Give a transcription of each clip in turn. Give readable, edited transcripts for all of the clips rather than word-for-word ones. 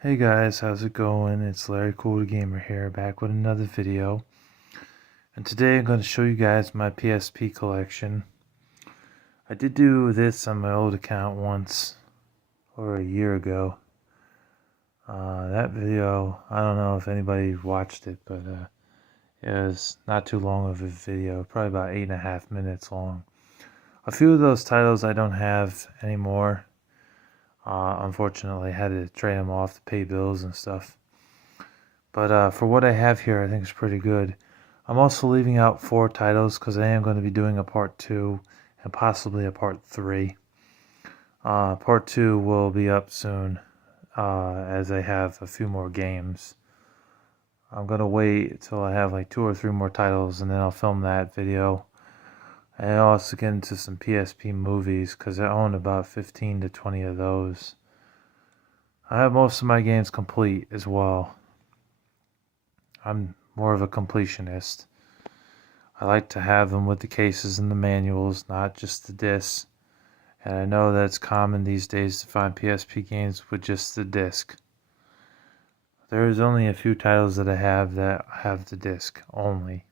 Hey guys, how's it going? It's Larry Cool the Gamer here, back with another video. And today I'm going to show you guys my PSP collection. I did do this on my old account once, over a year ago. That video, I don't know if anybody watched it, but it was not too long of a video, probably about 8.5 minutes long. A few of those titles I don't have anymore. Unfortunately, I had to trade them off to pay bills and stuff. But for what I have here, I think it's pretty good. I'm also leaving out 4 titles because I am going to be doing a part 2 and possibly a part 3. Part 2 will be up soon as I have a few more games. I'm going to wait until I have like 2 or 3 more titles and then I'll film that video. And I'll also get into some PSP movies because I own about 15 to 20 of those. I have most of my games complete as well. I'm more of a completionist. I like to have them with the cases and the manuals, not just the discs. And I know that it's common these days to find PSP games with just the disc. There's only a few titles that I have that have the disc only,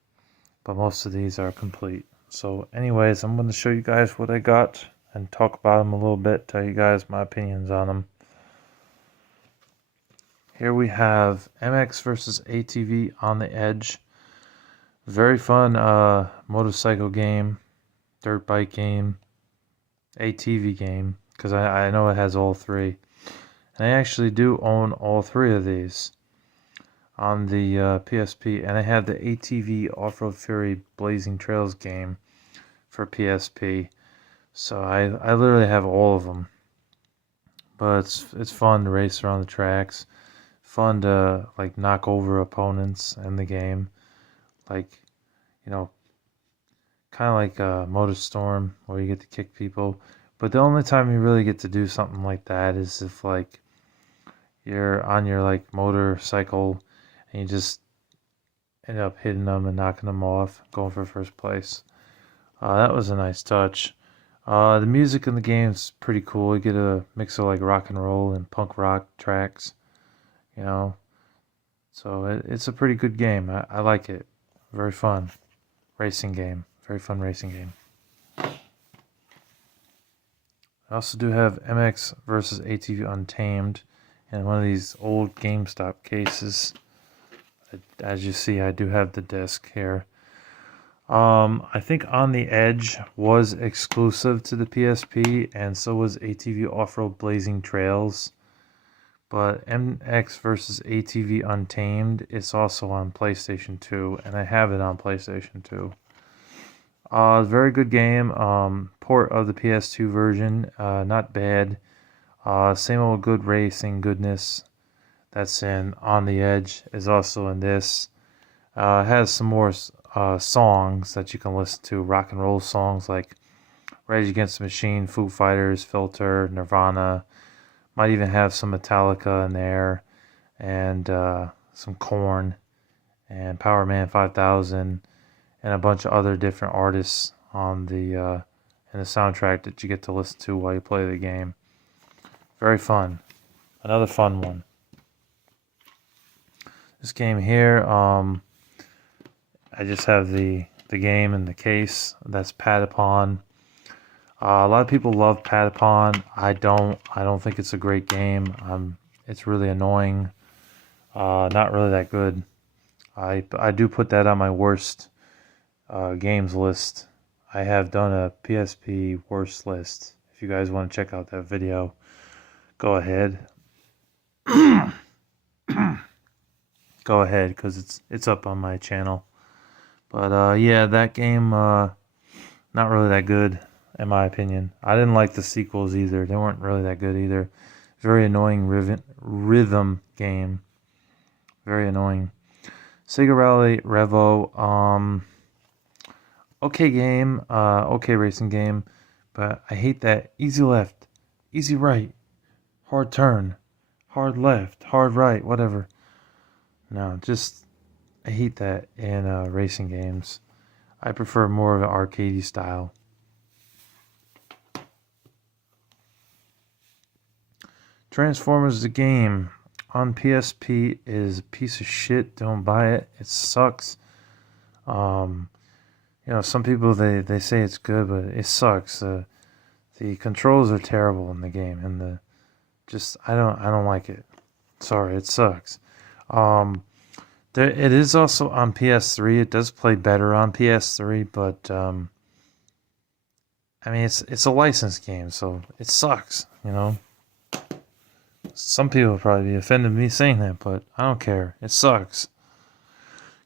but most of these are complete. So anyways, I'm going to show you guys what I got and talk about them a little bit, tell you guys my opinions on them. Here we have MX versus ATV on the Edge. Very fun motorcycle game, dirt bike game, ATV game, because I know it has all 3. And I actually do own all 3 of these on the PSP, and I have the ATV Off-Road Fury Blazing Trails game for PSP. So I literally have all of them. But it's fun to race around the tracks, fun to like knock over opponents in the game. Like, you know, kind of like a MotorStorm where you get to kick people. But the only time you really get to do something like that is if like you're on your like motorcycle and you just end up hitting them and knocking them off, going for first place. That was a nice touch. The music in the game is pretty cool. You get a mix of like rock and roll and punk rock tracks, you know. So it's a pretty good game. I like it. Very fun racing game. Very fun racing game. I also do have MX versus ATV Untamed in one of these old GameStop cases. As you see, I do have the disc here. I think On the Edge was exclusive to the PSP, and so was ATV Off-Road Blazing Trails. But MX versus ATV Untamed is also on PlayStation 2, and I have it on PlayStation 2. Very good game. Port of the PS2 version, not bad. Same old good racing goodness that's in On the Edge is also in this. It has some more songs that you can listen to, rock and roll songs like Rage Against the Machine, Foo Fighters, Filter, Nirvana. Might even have some Metallica in there, and some Korn, and Power Man 5000, and a bunch of other different artists on the in the soundtrack that you get to listen to while you play the game. Very fun. Another fun one. This game here, I just have the game in the case. That's Patapon. A lot of people love Patapon. I don't. I don't think it's a great game. It's really annoying. Not really that good. I do put that on my worst games list. I have done a PSP worst list. If you guys want to check out that video, go ahead. Go ahead, because it's up on my channel. But yeah, that game not really that good in my opinion. I didn't like the sequels either. They weren't really that good either. Very annoying rhythm game. Very annoying. Sega Rally Revo. Okay game. Okay racing game. But I hate that easy left, easy right, hard turn, hard left, hard right, whatever. No, just I hate that in racing games. I prefer more of an arcadey style. Transformers the game. on PSP is a piece of shit. Don't buy it. It sucks. Um, some people they say it's good, but it sucks. The controls are terrible in the game, and the just I don't like it. Sorry, it sucks. Um, it is also on PS3. It does play better on PS3, but I mean it's a licensed game, so it sucks. Some people will probably be offended me saying that, but I don't care. It sucks.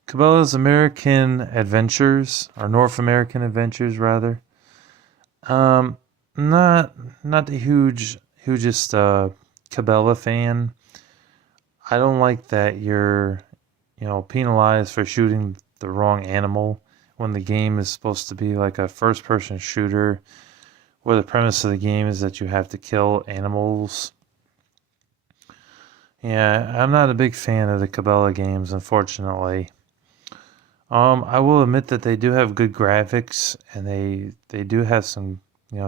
Cabela's American Adventures, or North American Adventures rather. Um, not not the hugest Cabela fan. I don't like that you're penalized for shooting the wrong animal when the game is supposed to be like a first person shooter where the premise of the game is that you have to kill animals. Yeah, I'm not a big fan of the Cabela games, unfortunately. I will admit that they do have good graphics, and they do have some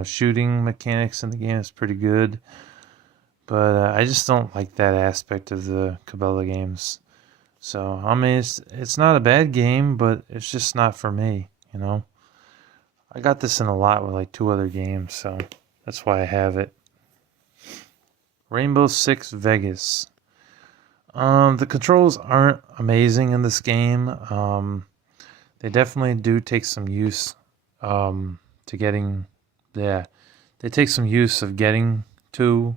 shooting mechanics in the game. It's pretty good, but I just don't like that aspect of the Cabela games. So I mean, it's not a bad game, but it's just not for me. I got this in a lot with like two other games, so that's why I have it. Rainbow Six Vegas. The controls aren't amazing in this game. They definitely do take some use to getting, yeah, they take some use of getting to.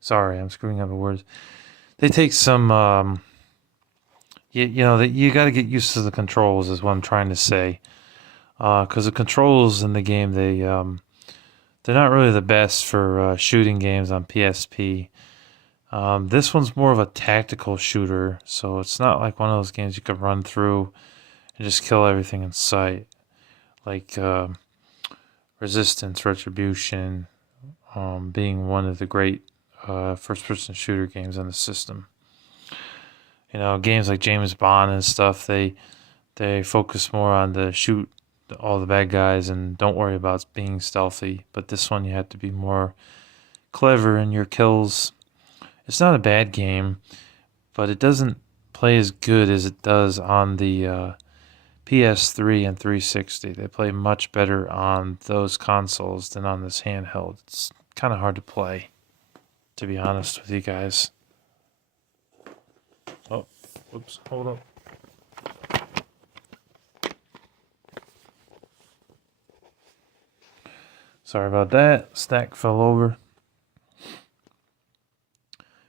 Sorry, I'm screwing up the words. They take some, that you got to get used to the controls is what I'm trying to say. Because the controls in the game, they're not really the best for shooting games on PSP. This one's more of a tactical shooter, so it's not like one of those games you could run through and just kill everything in sight, like Resistance, Retribution, being one of the great first-person shooter games on the system. Games like James Bond and stuff, they focus more on the shoot all the bad guys and don't worry about being stealthy. But this one, you have to be more clever in your kills. It's not a bad game, but it doesn't play as good as it does on the PS3 and 360. They play much better on those consoles than on this handheld. It's kind of hard to play, to be honest with you guys. Oh, whoops, hold up. Sorry about that. Stack fell over.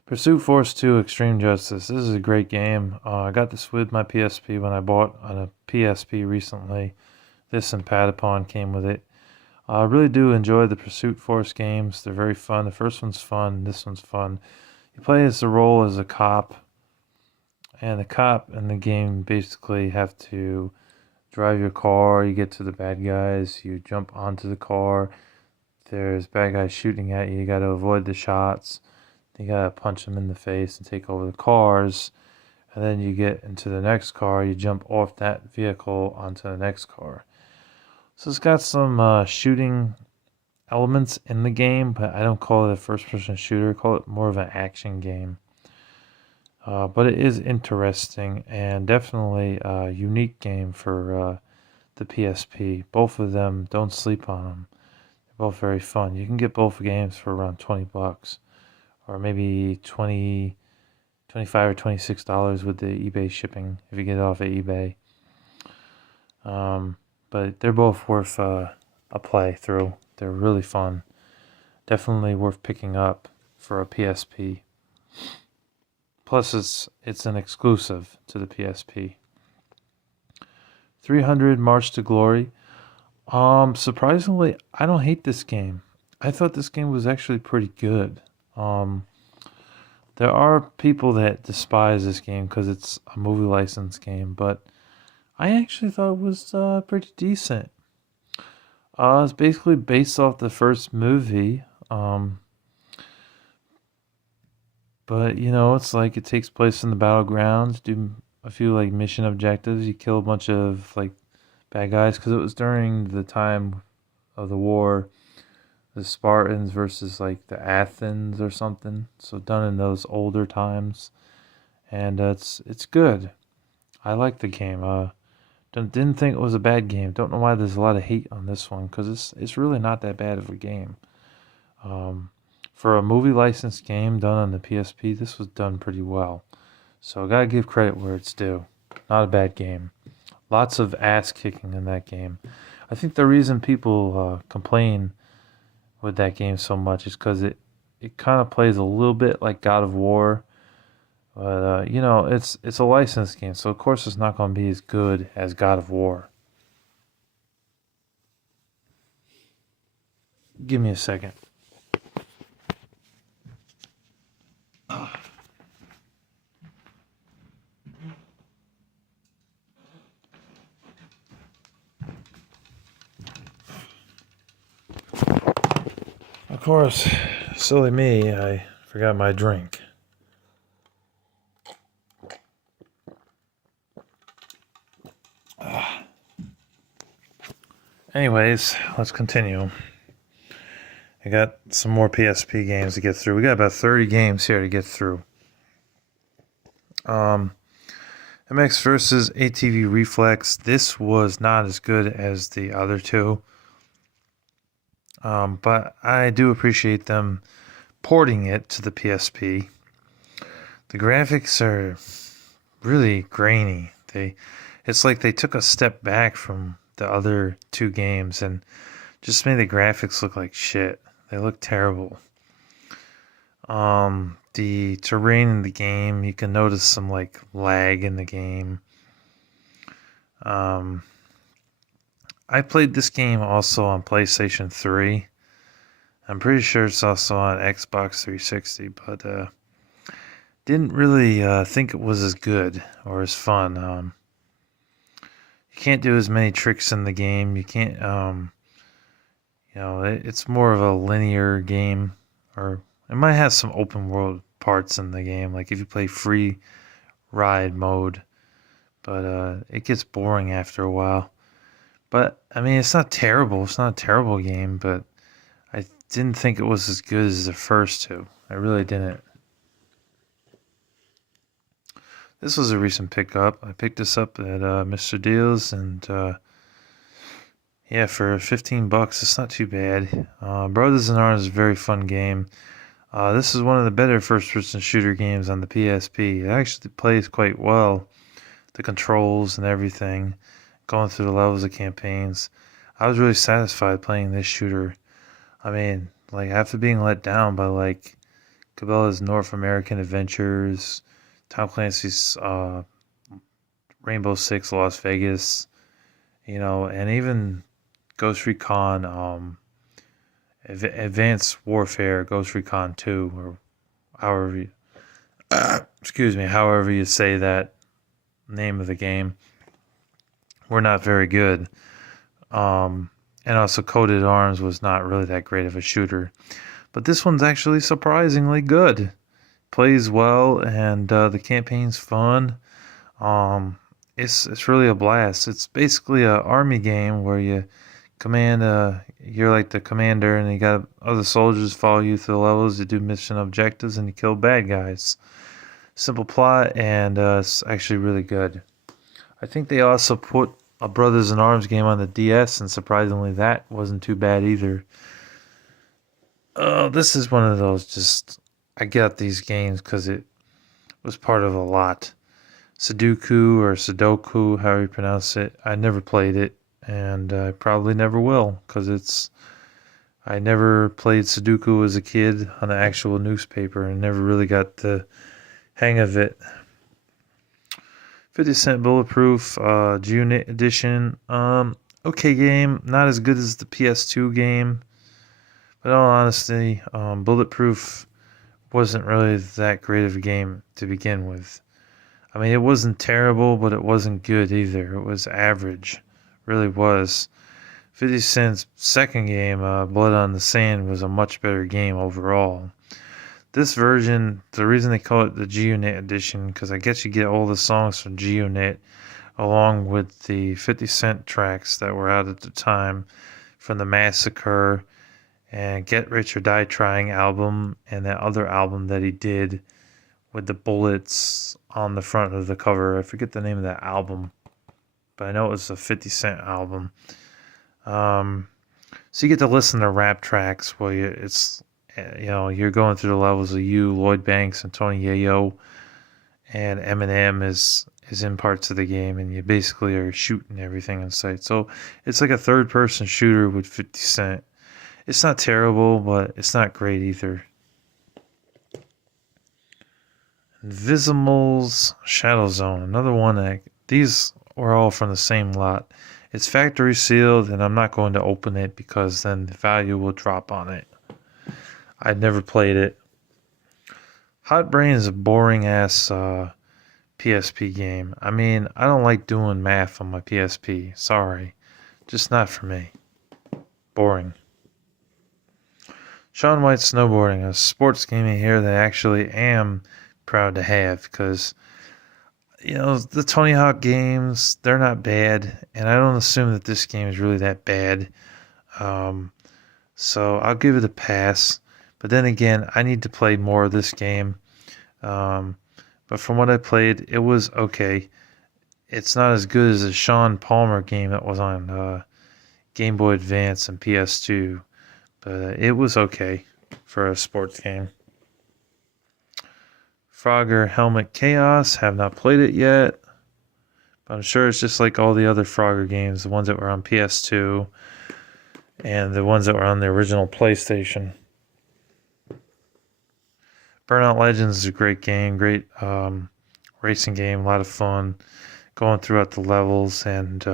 Pursuit Force 2 Extreme Justice. This is a great game. I got this with my PSP when I bought on a PSP recently. This and Patapon came with it. I really do enjoy the Pursuit Force games. They're very fun. The first one's fun. This one's fun. You play as the role as a cop. And the cop in the game basically have to drive your car. You get to the bad guys. You jump onto the car. There's bad guys shooting at you. You got to avoid the shots. You gotta punch them in the face and take over the cars, and then you get into the next car. You jump off that vehicle onto the next car. So it's got some shooting elements in the game, but I don't call it a first-person shooter. I call it more of an action game. But it is interesting and definitely a unique game for the PSP. Both of them, don't sleep on them. They're both very fun. You can get both games for around $20. Or maybe $25 or $26 with the eBay shipping if you get it off of eBay. But they're both worth a play through. They're really fun. Definitely worth picking up for a PSP. Plus, it's an exclusive to the PSP. 300 March to Glory. Surprisingly, I don't hate this game. I thought this game was actually pretty good. There are people that despise this game because it's a movie license game, but I actually thought it was pretty decent. It's basically based off the first movie, but it's like it takes place in the battlegrounds. Do a few like mission objectives. You kill a bunch of like bad guys because it was during the time of the war. the Spartans versus like the Athens or something. So done in those older times, and it's good. I like the game. Didn't think it was a bad game. Don't know why there's a lot of hate on this one because it's really not that bad of a game. Um, for a movie licensed game done on the PSP, this was done pretty well. So I gotta give credit where it's due. Not a bad game. Lots of ass kicking in that game. I think the reason people complain with that game so much is because it kind of plays a little bit like God of War, but it's a licensed game, so of course it's not going to be as good as God of War. Give me a second. Of course, silly me, I forgot my drink. Anyways, let's continue. I got some more PSP games to get through. We got about 30 games here to get through. MX versus ATV Reflex. This was not as good as the other two. But I do appreciate them porting it to the PSP. The graphics are really grainy. It's like they took a step back from the other two games and just made the graphics look like shit. They look terrible. The terrain in the game, you can notice some like lag in the game. I played this game also on PlayStation 3. I'm pretty sure it's also on Xbox 360, but didn't really think it was as good or as fun. You can't do as many tricks in the game. You can't, it's more of a linear game, or it might have some open world parts in the game, like if you play free ride mode, but it gets boring after a while. But I mean, it's not terrible. It's not a terrible game, but I didn't think it was as good as the first two. I really didn't. This was a recent pickup. I picked this up at Mr. Deals, and yeah, for $15, it's not too bad. Brothers in Arms is a very fun game. This is one of the better first-person shooter games on the PSP. It actually plays quite well. The controls and everything, going through the levels of campaigns. I was really satisfied playing this shooter. I mean, like after being let down by like Cabela's North American Adventures, Tom Clancy's Rainbow Six Las Vegas, and even Ghost Recon Advanced Warfare, Ghost Recon 2, or however however you say that name of the game, were not very good. And also Coded Arms was not really that great of a shooter. But this one's actually surprisingly good. Plays well, and the campaign's fun. It's really a blast. It's basically an army game where you command, you're like the commander, and you got other soldiers follow you through the levels. You do mission objectives, and you kill bad guys. Simple plot, and it's actually really good. I think they also put a Brothers in Arms game on the DS, and surprisingly that wasn't too bad either. This is one of those, just, I got these games because it was part of a lot. Sudoku, however you pronounce it. I never played it, and I probably never will, because I never played Sudoku as a kid on an actual newspaper and never really got the hang of it. 50 Cent Bulletproof G-Unit Edition. Okay game. Not as good as the PS2 game. But in all honesty, Bulletproof wasn't really that great of a game to begin with. I mean, it wasn't terrible, but it wasn't good either. It was average. Really was. 50 Cent's second game, Blood on the Sand, was a much better game overall. This version, the reason they call it the G-Unit edition, because I guess you get all the songs from G-Unit along with the 50 Cent tracks that were out at the time from the Massacre and Get Rich or Die Trying album, and that other album that he did with the bullets on the front of the cover. I forget the name of that album, but I know it was a 50 Cent album. So you get to listen to rap tracks while you're going through the levels of you, Lloyd Banks, and Tony Yayo, and Eminem is in parts of the game, and you basically are shooting everything in sight. So it's like a third person shooter with 50 Cent. It's not terrible, but it's not great either. Invisimals Shadow Zone, another one that these were all from the same lot. It's factory sealed, and I'm not going to open it because then the value will drop on it. I'd never played it. Hot Brain is a boring ass PSP game. I mean, I don't like doing math on my PSP. Sorry. Just not for me. Boring. Shaun White Snowboarding, a sports game here that I actually am proud to have because, the Tony Hawk games, they're not bad, and I don't assume that this game is really that bad. So I'll give it a pass. But then again, I need to play more of this game. But from what I played, it was okay. It's not as good as the Sean Palmer game that was on Game Boy Advance and PS2. But it was okay for a sports game. Frogger Helmet Chaos. Have not played it yet. But I'm sure it's just like all the other Frogger games, the ones that were on PS2 and the ones that were on the original PlayStation. Burnout Legends is a great game, great racing game, a lot of fun going throughout the levels and,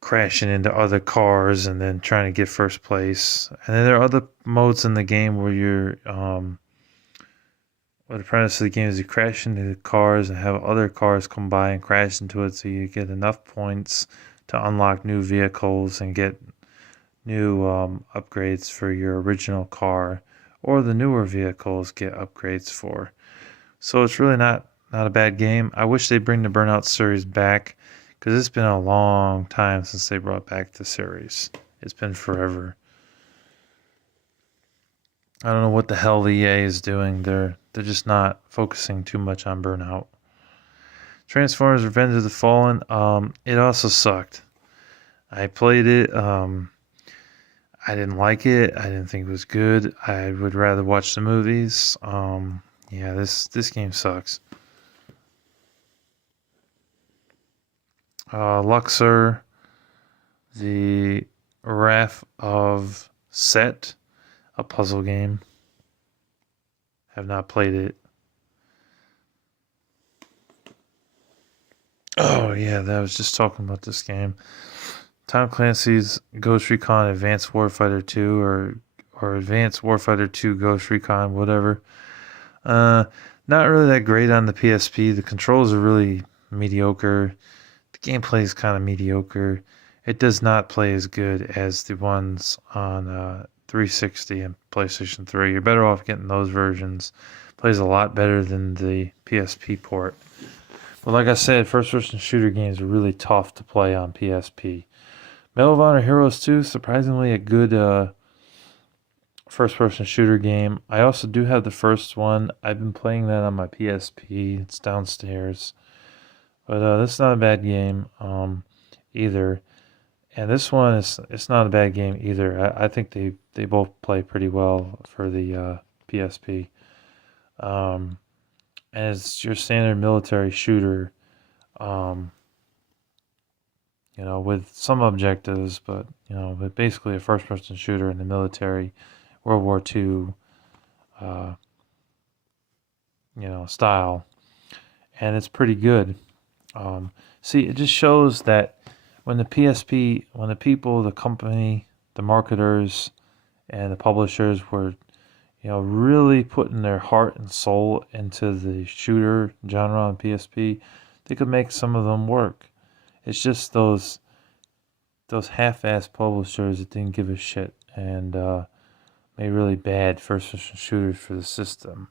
crashing into other cars and then trying to get first place. And then there are other modes in the game where you're, the premise of the game is you crash into the cars and have other cars come by and crash into it so you get enough points to unlock new vehicles and get new upgrades for your original car, or the newer vehicles get upgrades for. So it's really not a bad game. I wish they'd bring the Burnout series back because it's been a long time since they brought back the series. It's been forever. I don't know what the hell EA is doing. They're just not focusing too much on Burnout. Transformers: Revenge of the Fallen. It also sucked. I played it. I didn't like it. I didn't think it was good. I would rather watch the movies. This game sucks. Luxor, the Wrath of Set, a puzzle game. Have not played it. Oh yeah, I was just talking about this game. Tom Clancy's Ghost Recon Advanced Warfighter 2 or Advanced Warfighter 2 Ghost Recon, whatever. Not really that great on the PSP. The controls are really mediocre. The gameplay is kind of mediocre. It does not play as good as the ones on 360 and PlayStation 3. You're better off getting those versions. Plays a lot better than the PSP port. But like I said, first-person shooter games are really tough to play on PSP. Medal of Honor Heroes 2, surprisingly a good first-person shooter game. I also do have the first one. I've been playing that on my PSP. It's downstairs. But this is not a bad game either. And this one it's not a bad game either. I think they both play pretty well for the PSP. And it's your standard military shooter. With some objectives, but basically a first-person shooter in the military, World War II, style, and it's pretty good. See, it just shows that when the people, the company, the marketers, and the publishers were, really putting their heart and soul into the shooter genre on PSP, they could make some of them work. It's just those half-assed publishers that didn't give a shit and made really bad first-person shooters for the system.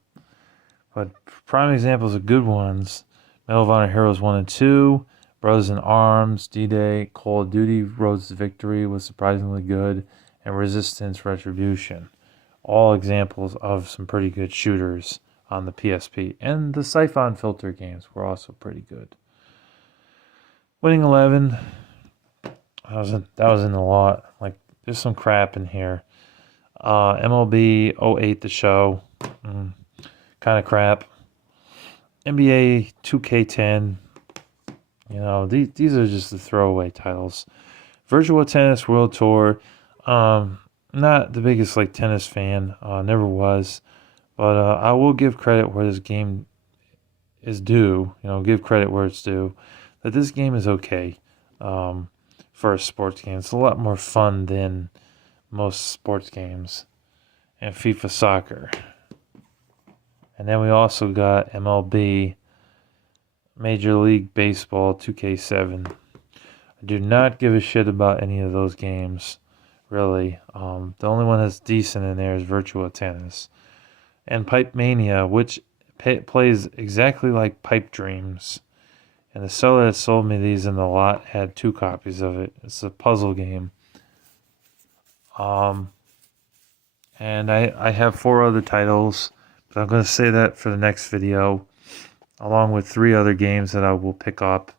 But prime examples of good ones: Medal of Honor Heroes 1 and 2, Brothers in Arms, D-Day, Call of Duty, Roads to Victory was surprisingly good, and Resistance Retribution. All examples of some pretty good shooters on the PSP. And the Siphon Filter games were also pretty good. Winning 11, that was in a lot. Like, there's some crap in here. MLB 08 The Show, kind of crap. NBA 2K10, you know, these are just the throwaway titles. Virtual Tennis World Tour, not the biggest like tennis fan, never was, but I will give credit where this game is due. You know, give credit where it's due. That this game is okay for a sports game. It's a lot more fun than most sports games and FIFA Soccer. And then we also got MLB Major League Baseball 2K7. I do not give a shit about any of those games, really. The only one that's decent in there is Virtua Tennis. And Pipe Mania, which plays exactly like Pipe Dreams. And the seller that sold me these in the lot had 2 copies of it. It's a puzzle game. And I have 4 other titles, but I'm going to say that for the next video, along with 3 other games that I will pick up.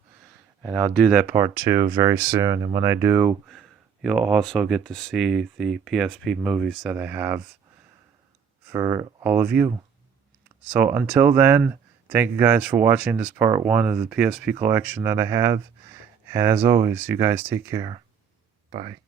And I'll do that part 2 very soon. And when I do, you'll also get to see the PSP movies that I have for all of you. So until then, thank you guys for watching this part 1 of the PSP collection that I have. And as always, you guys take care. Bye.